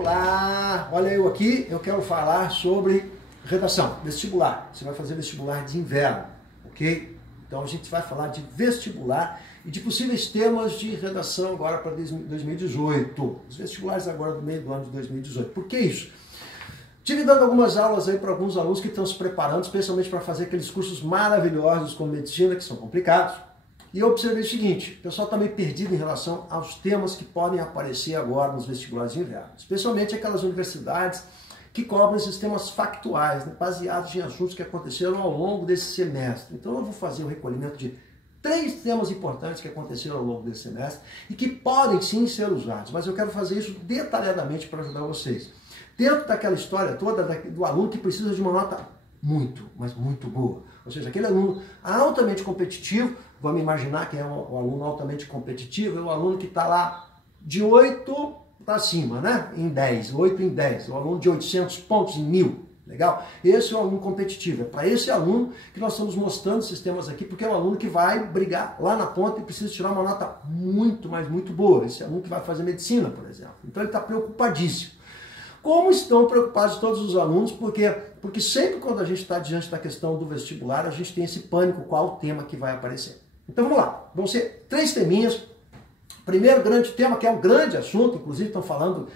Olá, olha eu aqui, eu quero falar sobre redação, vestibular. Você vai fazer vestibular de inverno, ok? Então a gente vai falar de vestibular e de possíveis temas de redação agora para 2018. Os vestibulares agora do meio do ano de 2018. Por que isso? Estive dando algumas aulas aí para alguns alunos que estão se preparando, especialmente para fazer aqueles cursos maravilhosos como medicina, que são complicados. E eu observei o seguinte, o pessoal está meio perdido em relação aos temas que podem aparecer agora nos vestibulares de inverno. Especialmente aquelas universidades que cobrem esses temas factuais, né, baseados em assuntos que aconteceram ao longo desse semestre. Então eu vou fazer o recolhimento de 3 temas importantes que aconteceram ao longo desse semestre e que podem sim ser usados, mas eu quero fazer isso detalhadamente para ajudar vocês. Dentro daquela história toda do aluno que precisa de uma nota muito, mas muito boa. Ou seja, aquele aluno altamente competitivo, vamos imaginar que é o aluno altamente competitivo, é o aluno que está lá de 8 para cima, né? Em 10, 8 em 10, o aluno de 800 pontos em 1000, legal? Esse é o aluno competitivo, é para esse aluno que nós estamos mostrando esses temas aqui, porque é o aluno que vai brigar lá na ponta e precisa tirar uma nota muito, mas muito boa, esse aluno que vai fazer medicina, por exemplo. Então ele está preocupadíssimo. Como estão preocupados todos os alunos, porque sempre quando a gente está diante da questão do vestibular, a gente tem esse pânico, qual o tema que vai aparecer. Então vamos lá, vão ser 3 teminhas. Primeiro grande tema, que é um grande assunto, inclusive estão falando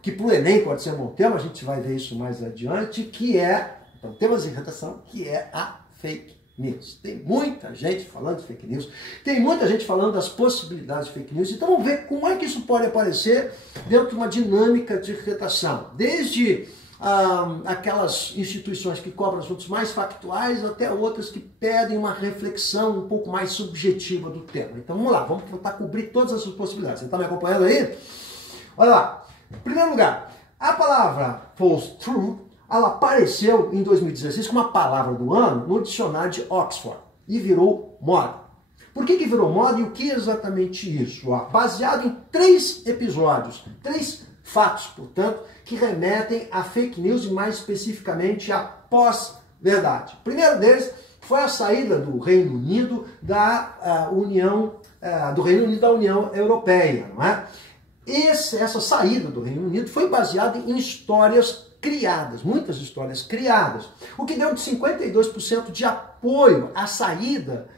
que para o Enem pode ser um bom tema, a gente vai ver isso mais adiante, que é, então, temas de redação, que é a fake news. Tem muita gente falando de fake news, tem muita gente falando das possibilidades de fake news, então vamos ver como é que isso pode aparecer dentro de uma dinâmica de redação. Desde aquelas instituições que cobram assuntos mais factuais até outras que pedem uma reflexão um pouco mais subjetiva do tema. Então vamos lá, vamos tentar cobrir todas essas possibilidades. Você está me acompanhando aí? Olha lá. Em primeiro lugar, a palavra false true, ela apareceu em 2016 como a palavra do ano no dicionário de Oxford e virou moda. Por que virou moda e o que é exatamente isso? Baseado em 3 episódios, 3 fatos, portanto, que remetem a fake news e mais especificamente a pós-verdade. O primeiro deles foi a saída do Reino Unido da União Europeia, não é? Essa saída do Reino Unido foi baseada em histórias criadas, muitas histórias criadas, o que deu de 52% de apoio à saída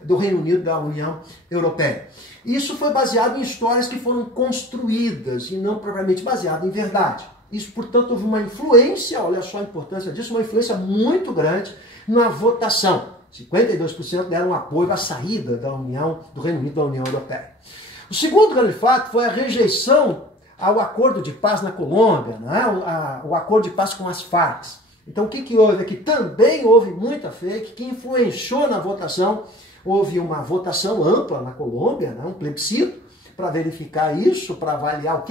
do Reino Unido da União Europeia. Isso foi baseado em histórias que foram construídas e não propriamente baseado em verdade. Isso, portanto, houve uma influência, olha só a importância disso, uma influência muito grande na votação. 52% deram apoio à saída do Reino Unido da União Europeia. O segundo grande fato foi a rejeição ao acordo de paz na Colômbia, né? O acordo de paz com as Farc. Então o que houve aqui? Também houve muita fake que influenciou na votação. Houve uma votação ampla na Colômbia, né? Um plebiscito, para verificar isso, para avaliar o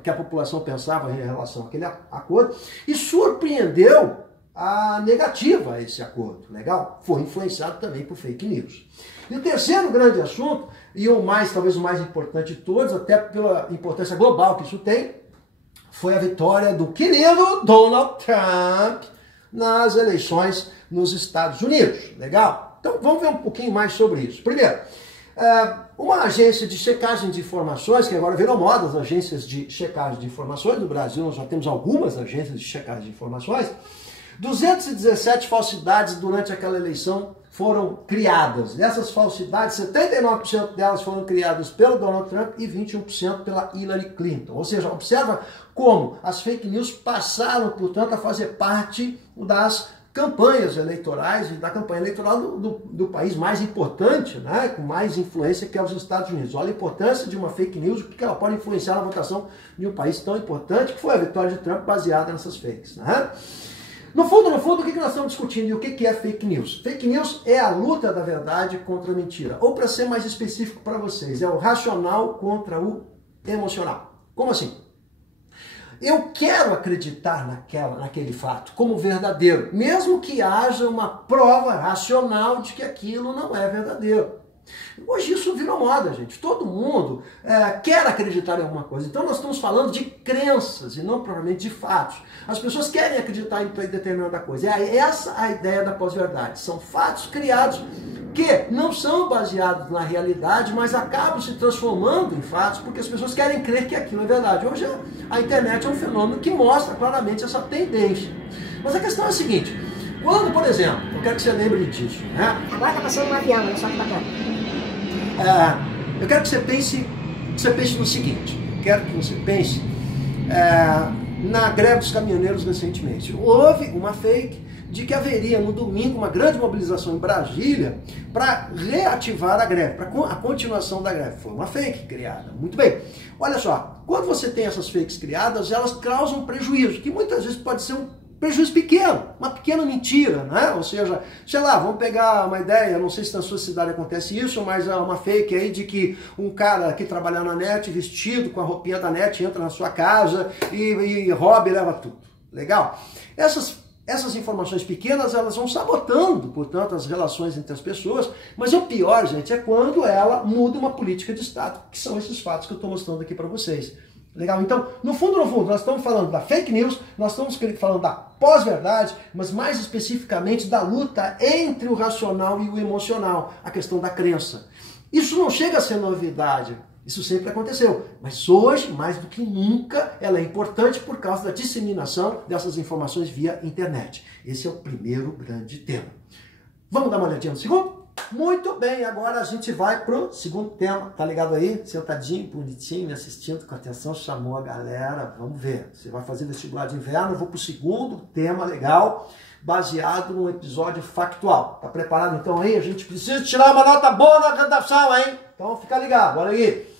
que a população pensava em relação àquele acordo, e surpreendeu a negativa a esse acordo, legal? Foi influenciado também por fake news. E o terceiro grande assunto, e talvez o mais importante de todos, até pela importância global que isso tem, foi a vitória do querido Donald Trump nas eleições nos Estados Unidos, legal? Então vamos ver um pouquinho mais sobre isso. Primeiro, uma agência de checagem de informações, que agora virou moda, as agências de checagem de informações, no Brasil nós já temos algumas agências de checagem de informações, 217 falsidades durante aquela eleição foram criadas. Dessas falsidades, 79% delas foram criadas pelo Donald Trump e 21% pela Hillary Clinton. Ou seja, observa como as fake news passaram, portanto, a fazer parte das campanhas eleitorais e da campanha eleitoral do país mais importante, né, com mais influência, que é os Estados Unidos. Olha a importância de uma fake news, o que ela pode influenciar na votação de um país tão importante, que foi a vitória de Trump baseada nessas fakes, né? No fundo, o que nós estamos discutindo e o que é fake news? Fake news é a luta da verdade contra a mentira. Ou, para ser mais específico para vocês, é o racional contra o emocional. Como assim? Eu quero acreditar naquele fato como verdadeiro, mesmo que haja uma prova racional de que aquilo não é verdadeiro. Hoje isso virou moda, gente. Todo mundo quer acreditar em alguma coisa. Então nós estamos falando de crenças e não propriamente de fatos. As pessoas querem acreditar em determinada coisa. É essa a ideia da pós-verdade. São fatos criados que não são baseados na realidade, mas acabam se transformando em fatos porque as pessoas querem crer que aquilo é verdade. Hoje a internet é um fenômeno que mostra claramente essa tendência. Mas a questão é a seguinte, quando, por exemplo, eu quero que você lembre disso, né? Agora está passando um avião, olha só que bacana. Eu quero que você pense no seguinte, quero que você pense na greve dos caminhoneiros recentemente. Houve uma fake de que haveria no domingo uma grande mobilização em Brasília para reativar a greve, para a continuação da greve. Foi uma fake criada. Muito bem. Olha só, quando você tem essas fakes criadas, elas causam prejuízo, que muitas vezes pode ser um prejuízo pequeno, uma pequena mentira, né? Ou seja, sei lá, vamos pegar uma ideia, não sei se na sua cidade acontece isso, mas é uma fake aí de que um cara que trabalha na net, vestido com a roupinha da net, entra na sua casa e rouba e leva tudo. Legal? Essas informações pequenas, elas vão sabotando, portanto, as relações entre as pessoas, mas o pior, gente, é quando ela muda uma política de Estado, que são esses fatos que eu estou mostrando aqui para vocês. Legal? Então, no fundo, nós estamos falando da fake news, nós estamos falando da pós-verdade, mas mais especificamente da luta entre o racional e o emocional, a questão da crença. Isso não chega a ser novidade, isso sempre aconteceu, mas hoje, mais do que nunca, ela é importante por causa da disseminação dessas informações via internet. Esse é o primeiro grande tema. Vamos dar uma olhadinha no segundo? Muito bem, agora a gente vai pro segundo tema, tá ligado aí? Sentadinho, bonitinho, me assistindo com atenção, chamou a galera, vamos ver. Você vai fazer vestibular de inverno, eu vou pro segundo tema legal, baseado num episódio factual. Tá preparado então aí? A gente precisa tirar uma nota boa na redação, hein? Então fica ligado, olha aí.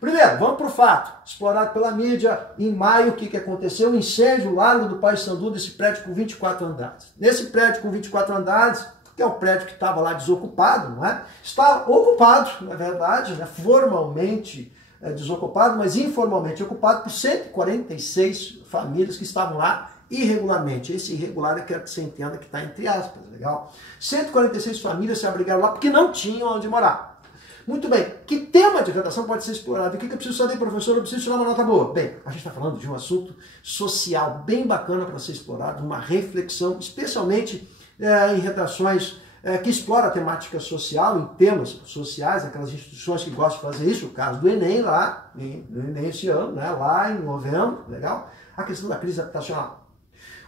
Primeiro, vamos pro fato. Explorado pela mídia, em maio, o que aconteceu? Um incêndio Largo do Paissandu, desse prédio com 24 andares. Nesse prédio com 24 andares, que é um prédio que estava lá desocupado, não é? Está ocupado, na verdade, né? Formalmente desocupado, mas informalmente ocupado por 146 famílias que estavam lá irregularmente. Esse irregular eu quero que você entenda que está entre aspas, legal? 146 famílias se abrigaram lá porque não tinham onde morar. Muito bem, que tema de redação pode ser explorado? O que eu preciso saber, professor? Eu preciso tirar uma nota boa. Bem, a gente está falando de um assunto social bem bacana para ser explorado, uma reflexão, especialmente em redações que exploram a temática social, em temas sociais, aquelas instituições que gostam de fazer isso, o caso do Enem lá, no Enem esse ano, né, lá em novembro, legal? A questão da crise habitacional.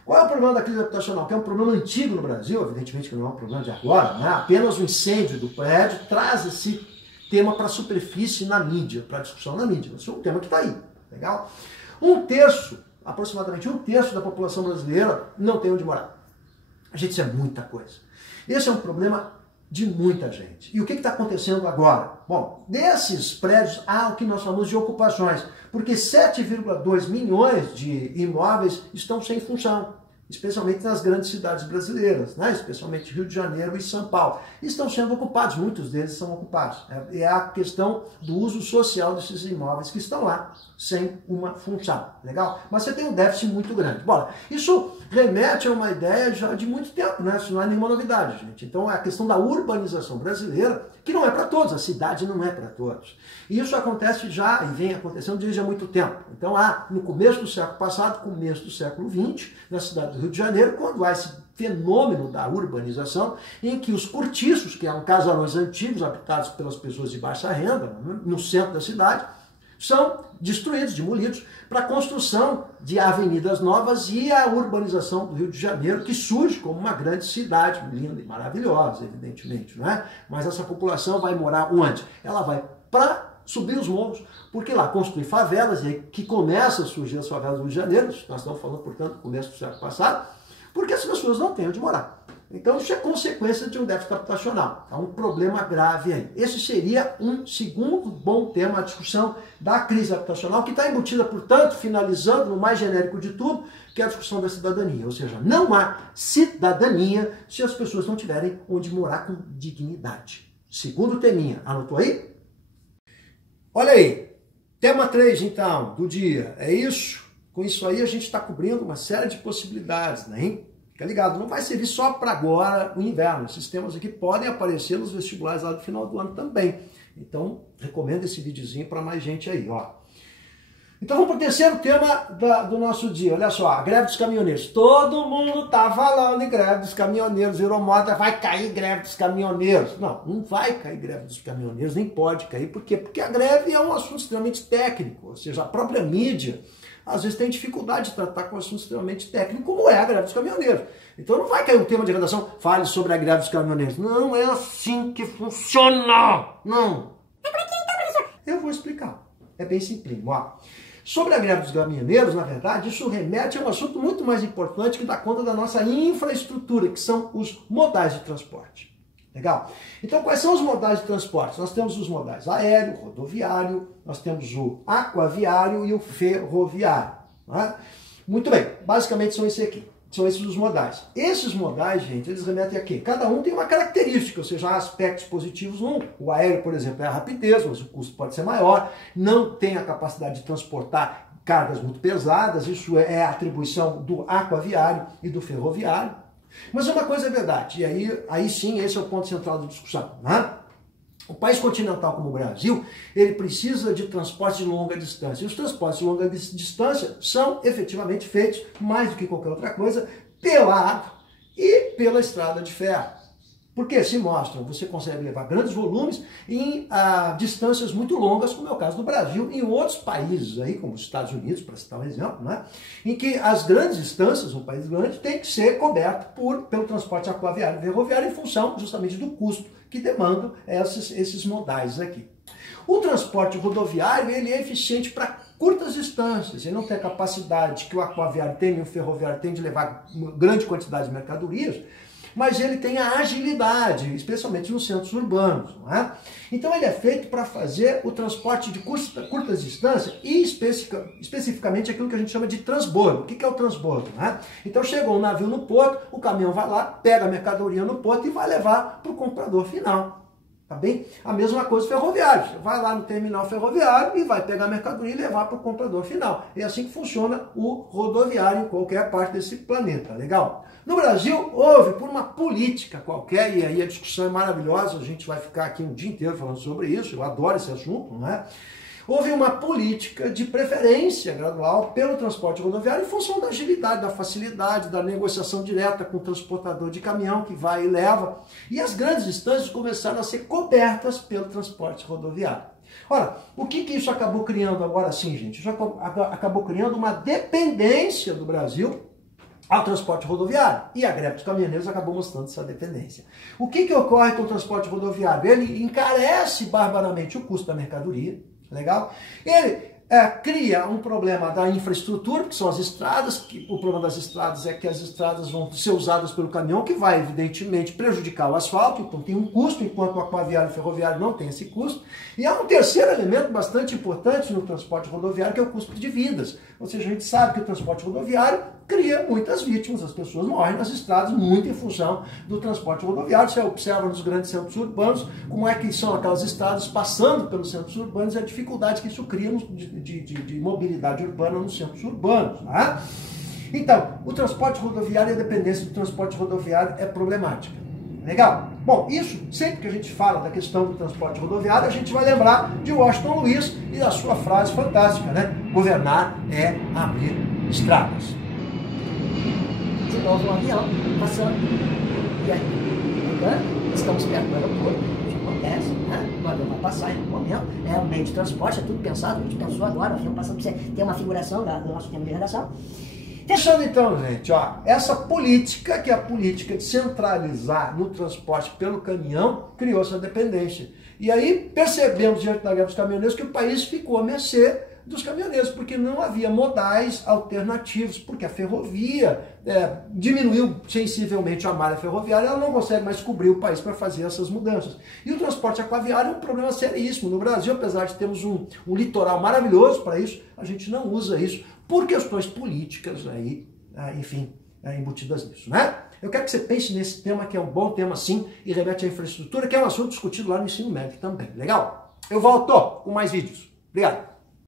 Qual é o problema da crise habitacional? Que é um problema antigo no Brasil, evidentemente que não é um problema de agora, né? Apenas o incêndio do prédio traz esse tema para a superfície na mídia, para a discussão na mídia. Isso é um tema que está aí, legal? Aproximadamente um terço da população brasileira não tem onde morar. Gente, isso é muita coisa. Esse é um problema de muita gente. E o que está acontecendo agora? Bom, desses prédios há o que nós chamamos de ocupações, porque 7,2 milhões de imóveis estão sem função, especialmente nas grandes cidades brasileiras, né? Especialmente Rio de Janeiro e São Paulo. Estão sendo ocupados, muitos deles são ocupados. É a questão do uso social desses imóveis que estão lá, sem uma função. Legal? Mas você tem um déficit muito grande. Bom, isso remete a uma ideia já de muito tempo, né? Isso não é nenhuma novidade, gente. Então, é a questão da urbanização brasileira, que não é para todos, a cidade não é para todos. E isso acontece já, e vem acontecendo desde há muito tempo. Então, no começo do século passado, começo do século XX, na cidade do Rio de Janeiro, quando há esse fenômeno da urbanização, em que os cortiços, que eram casarões antigos, habitados pelas pessoas de baixa renda, no centro da cidade, são destruídos, demolidos, para a construção de avenidas novas e a urbanização do Rio de Janeiro, que surge como uma grande cidade, linda e maravilhosa, evidentemente, não é? Mas essa população vai morar onde? Ela vai para subir os morros, porque lá construir favelas, e aí que começa a surgir as favelas do Rio de Janeiro, nós estamos falando, portanto, do começo do século passado, porque as pessoas não têm onde morar. Então isso é consequência de um déficit habitacional. Há um problema grave aí. Esse seria um segundo bom tema, a discussão da crise habitacional, que está embutida, portanto, finalizando no mais genérico de tudo, que é a discussão da cidadania. Ou seja, não há cidadania se as pessoas não tiverem onde morar com dignidade. Segundo teminha, anotou aí? Olha aí, tema 3 então, do dia, é isso? Com isso aí a gente está cobrindo uma série de possibilidades, né, hein? Fica ligado, não vai servir só para agora o inverno. Esses temas aqui podem aparecer nos vestibulares lá do final do ano também. Então, recomendo esse videozinho para mais gente aí, ó. Então vamos para o terceiro tema do nosso dia. Olha só, a greve dos caminhoneiros. Todo mundo está falando em greve dos caminhoneiros. Virou moda, vai cair greve dos caminhoneiros. Não, não vai cair greve dos caminhoneiros, nem pode cair. Por quê? Porque a greve é um assunto extremamente técnico. Ou seja, a própria mídia, às vezes, tem dificuldade de tratar com um assunto extremamente técnico, como é a greve dos caminhoneiros. Então não vai cair um tema de redação, fale sobre a greve dos caminhoneiros. Não é assim que funciona. Não. Eu vou explicar. É bem simples. Ó. Sobre a greve dos caminhoneiros, na verdade, isso remete a um assunto muito mais importante que dá conta da nossa infraestrutura, que são os modais de transporte. Legal? Então, quais são os modais de transporte? Nós temos os modais aéreo, rodoviário, nós temos o aquaviário e o ferroviário. Né? Muito bem, basicamente são esses aqui. São esses os modais. Esses modais, gente, eles remetem a quê? Cada um tem uma característica, ou seja, há aspectos positivos num. O aéreo, por exemplo, é a rapidez, mas o custo pode ser maior, não tem a capacidade de transportar cargas muito pesadas, isso é a atribuição do aquaviário e do ferroviário. Mas uma coisa é verdade, e aí sim, esse é o ponto central da discussão, né? O país continental como o Brasil, ele precisa de transportes de longa distância. E os transportes de longa distância são efetivamente feitos, mais do que qualquer outra coisa, pela água e pela estrada de ferro. Porque se mostram, você consegue levar grandes volumes em distâncias muito longas, como é o caso do Brasil, e em outros países, aí, como os Estados Unidos, para citar um exemplo, né? Em que as grandes distâncias, um país grande, tem que ser coberto pelo transporte aquaviário e ferroviário em função justamente do custo que demandam esses modais aqui. O transporte rodoviário ele é eficiente para curtas distâncias, ele não tem a capacidade que o aquaviário tem e o ferroviário tem de levar grande quantidade de mercadorias, mas ele tem a agilidade, especialmente nos centros urbanos. Não é? Então ele é feito para fazer o transporte de curtas distâncias e especificamente aquilo que a gente chama de transbordo. O que é o transbordo? Não é? Então chegou um navio no porto, o caminhão vai lá, pega a mercadoria no porto e vai levar para o comprador final. Tá bem? A mesma coisa ferroviário. Você vai lá no terminal ferroviário e vai pegar a mercadoria e levar para o comprador final. É assim que funciona o rodoviário em qualquer parte desse planeta. Legal? No Brasil, houve por uma política qualquer, e aí a discussão é maravilhosa, a gente vai ficar aqui um dia inteiro falando sobre isso, eu adoro esse assunto, não é? Houve uma política de preferência gradual pelo transporte rodoviário em função da agilidade, da facilidade, da negociação direta com o transportador de caminhão que vai e leva. E as grandes distâncias começaram a ser cobertas pelo transporte rodoviário. Ora, o que isso acabou criando agora sim, gente? Isso acabou criando uma dependência do Brasil ao transporte rodoviário. E a greve dos caminhoneiros acabou mostrando essa dependência. O que ocorre com o transporte rodoviário? Ele encarece barbaramente o custo da mercadoria. Legal? Ele cria um problema da infraestrutura, que são as estradas, que o problema das estradas é que as estradas vão ser usadas pelo caminhão, que vai, evidentemente, prejudicar o asfalto, então tem um custo, enquanto o aquaviário e o ferroviário não tem esse custo. E há um terceiro elemento bastante importante no transporte rodoviário, que é o custo de vidas. Ou seja, a gente sabe que o transporte rodoviário cria muitas vítimas, as pessoas morrem nas estradas muito em função do transporte rodoviário. Você observa nos grandes centros urbanos como é que são aquelas estradas passando pelos centros urbanos e a dificuldade que isso cria de mobilidade urbana nos centros urbanos. Né? Então, o transporte rodoviário e a dependência do transporte rodoviário é problemática. Legal? Bom, isso, sempre que a gente fala da questão do transporte rodoviário, a gente vai lembrar de Washington Luiz e da sua frase fantástica, né? Governar é abrir estradas. De novo um avião passando, e aí, andando, estamos perto do aeroporto, isso acontece, né? O avião vai passar em algum momento, é um meio de transporte, é tudo pensado, a gente pensou agora, o avião passando, você tem uma figuração do nosso tema de redação. Fechando então, gente, ó, essa política, que é a política de centralizar no transporte pelo caminhão, criou essa dependência. E aí percebemos, diante da greve dos caminhoneiros, que o país ficou à mercê dos caminhoneiros, porque não havia modais alternativos, porque a ferrovia diminuiu sensivelmente a malha ferroviária, ela não consegue mais cobrir o país para fazer essas mudanças. E o transporte aquaviário é um problema seríssimo. No Brasil, apesar de termos um litoral maravilhoso para isso, a gente não usa isso por questões políticas aí, enfim, embutidas nisso, né? Eu quero que você pense nesse tema, que é um bom tema sim, e remete à infraestrutura, que é um assunto discutido lá no ensino médio também. Legal? Eu volto com mais vídeos. Obrigado.